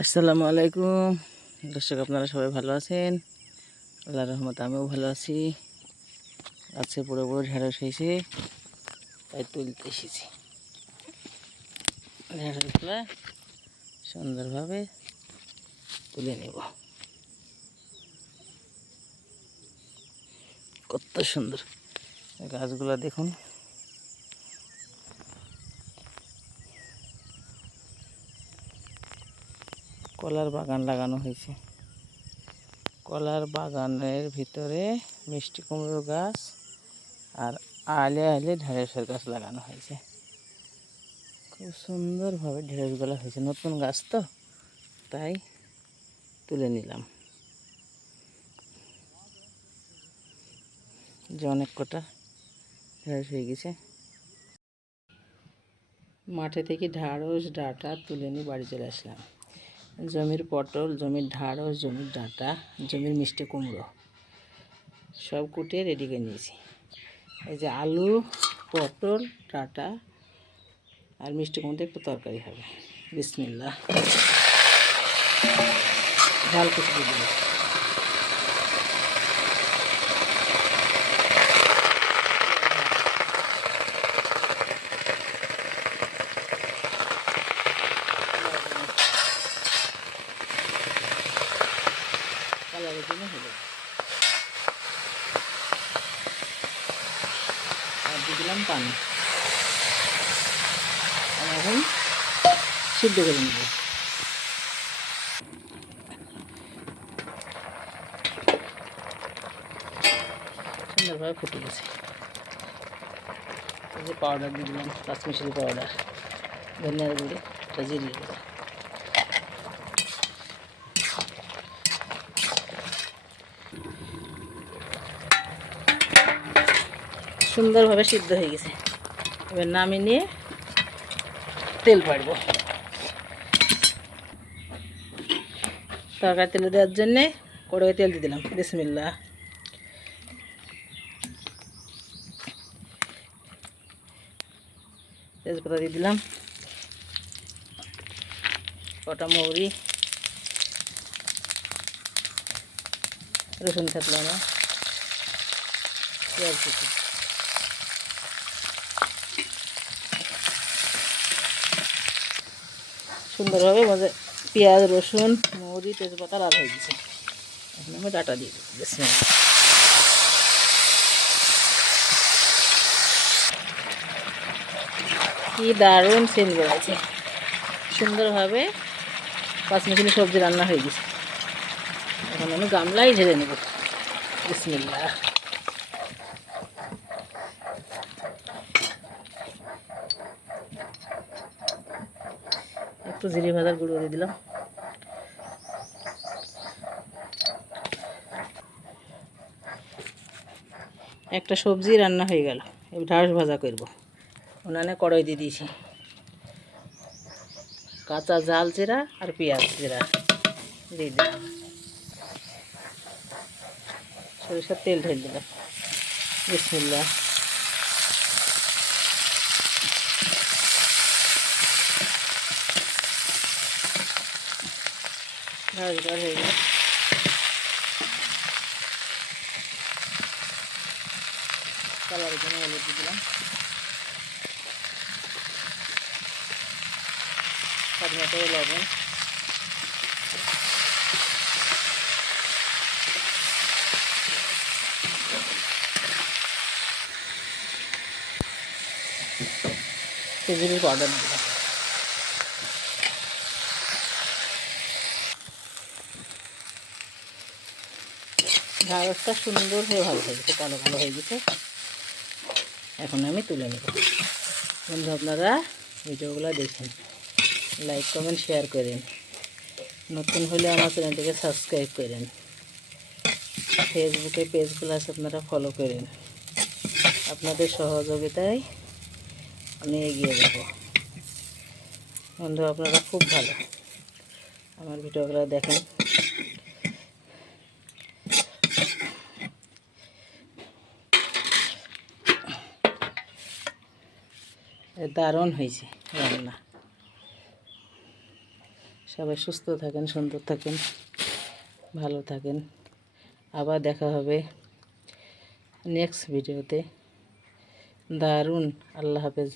আসসালামু আলাইকুম। দর্শক, আপনারা সবাই ভালো আছেন? আল্লাহ রহমত আমিও ভালো আছি। গাছে পুরো পুরো ঢেঁড়স হয়েছে, তাই তুলতে এসেছি। ঢেঁড়সগুলো সুন্দরভাবে তুলে নেব। কত সুন্দর। গাছগুলো দেখুন। কলার বাগান লাগানো হয়েছে। কলার বাগানের ভিতরে মিষ্টি কুমড়োর গাছ আর আলে আলে ঢেঁড়সের গাছ লাগানো হয়েছে। খুব সুন্দরভাবে ঢেঁড়সগুলো হয়েছে। নতুন গাছ তো, তাই তুলে নিলাম। যে অনেক কটা ঢেঁড়স হয়ে গেছে। মাঠে থেকে ঢাড়স, ডাটা তুলে নিয়ে বাড়ি চলে আসলাম। জমির পটল, জমির ঢাড়স জমির ডাঁটা, জমির মিষ্টি কুমড়ো সব কুটিয়ে রেডি করে নিয়েছি। এই যে আলু, পটল, ডাঁটা আর মিষ্টি কুমড়ো একটু তরকারি হবে। বিসমিল্লা ঝাল কিছু দিয়ে দিলাম। কালারের জন্য হলুদ আর দিয়ে দিলাম পানি। আর এখন সিদ্ধ করে নেব। সুন্দরভাবে ফুটে গেছে। যে পাউডার দিয়ে দিলাম, কাশ্মীরি পাউডার ধনিয়ার গুঁড়ি, এটা জিরিয়ে গুঁড়ো। সুন্দরভাবে সিদ্ধ হয়ে গেছে। এবার নামিয়ে নিয়ে তেল পাড়ব। তরকারি তেল দেওয়ার জন্যে কড়াই তেল দিয়ে দিলাম। বিসমিল্লা তেজপাতা দিয়ে দিলাম। কটা মৌরি। রসুন থাকল না পেঁয়াজ সুন্দরভাবে মজা পেঁয়াজ, রসুন, মৌরি, তেজপাতা লাল হয়ে গেছে। এখন আমি ডাটা দিয়ে দিচ্ছি। কি দারুণ সেল বেড়েছে সুন্দরভাবে পাঁচমিশালি সবজি রান্না হয়ে গেছে। এখন আমি গামলাই ঢেলে নেব। বিসমিল্লা একটু জিরে ভাজার গুঁড়ো দিয়ে দিলাম। একটা সবজি রান্না হয়ে গেল। এবার ঢাঁড়স ভাজা করব। উনানে কড়াই দিয়ে দিয়েছি। কাঁচা জাল জিরা আর পেঁয়াজ জিরা দিয়ে দিলাম। সরিষার তেল ঢেলে দিলাম। বিসমিল্লা ঢাড়স ঢাড় হয়ে গেল কালারের জন্য হলুদ দিলাম স্বাদ মতো লবণ খেজুরির পাউডার দিলাম ঢাড়সটা সুন্দর হয়ে ভালো হয়ে গেছে, কালো কালো হয়ে গেছে। এখন আমি তুলে নেব। বন্ধু, আপনারা ভিডিওগুলো দেখেন, লাইক, কমেন্ট, শেয়ার করেন। নতুন হলে আমার চ্যানেলটিকে সাবস্ক্রাইব করেন। ফেসবুকে পেজগুলো আছে, আপনারা ফলো করেন। আপনাদের সহযোগিতায় আমি এগিয়ে যাব। বন্ধু, আপনারা খুব ভালো। আমার ভিডিওগুলো দেখেন। দারুণ হয়েছে রান্না। সবাই সুস্থ থাকেন, সুন্দর থাকেন, ভালো থাকেন। আবার দেখা হবে নেক্সট ভিডিওতে দারুণ, আল্লাহ হাফেজ।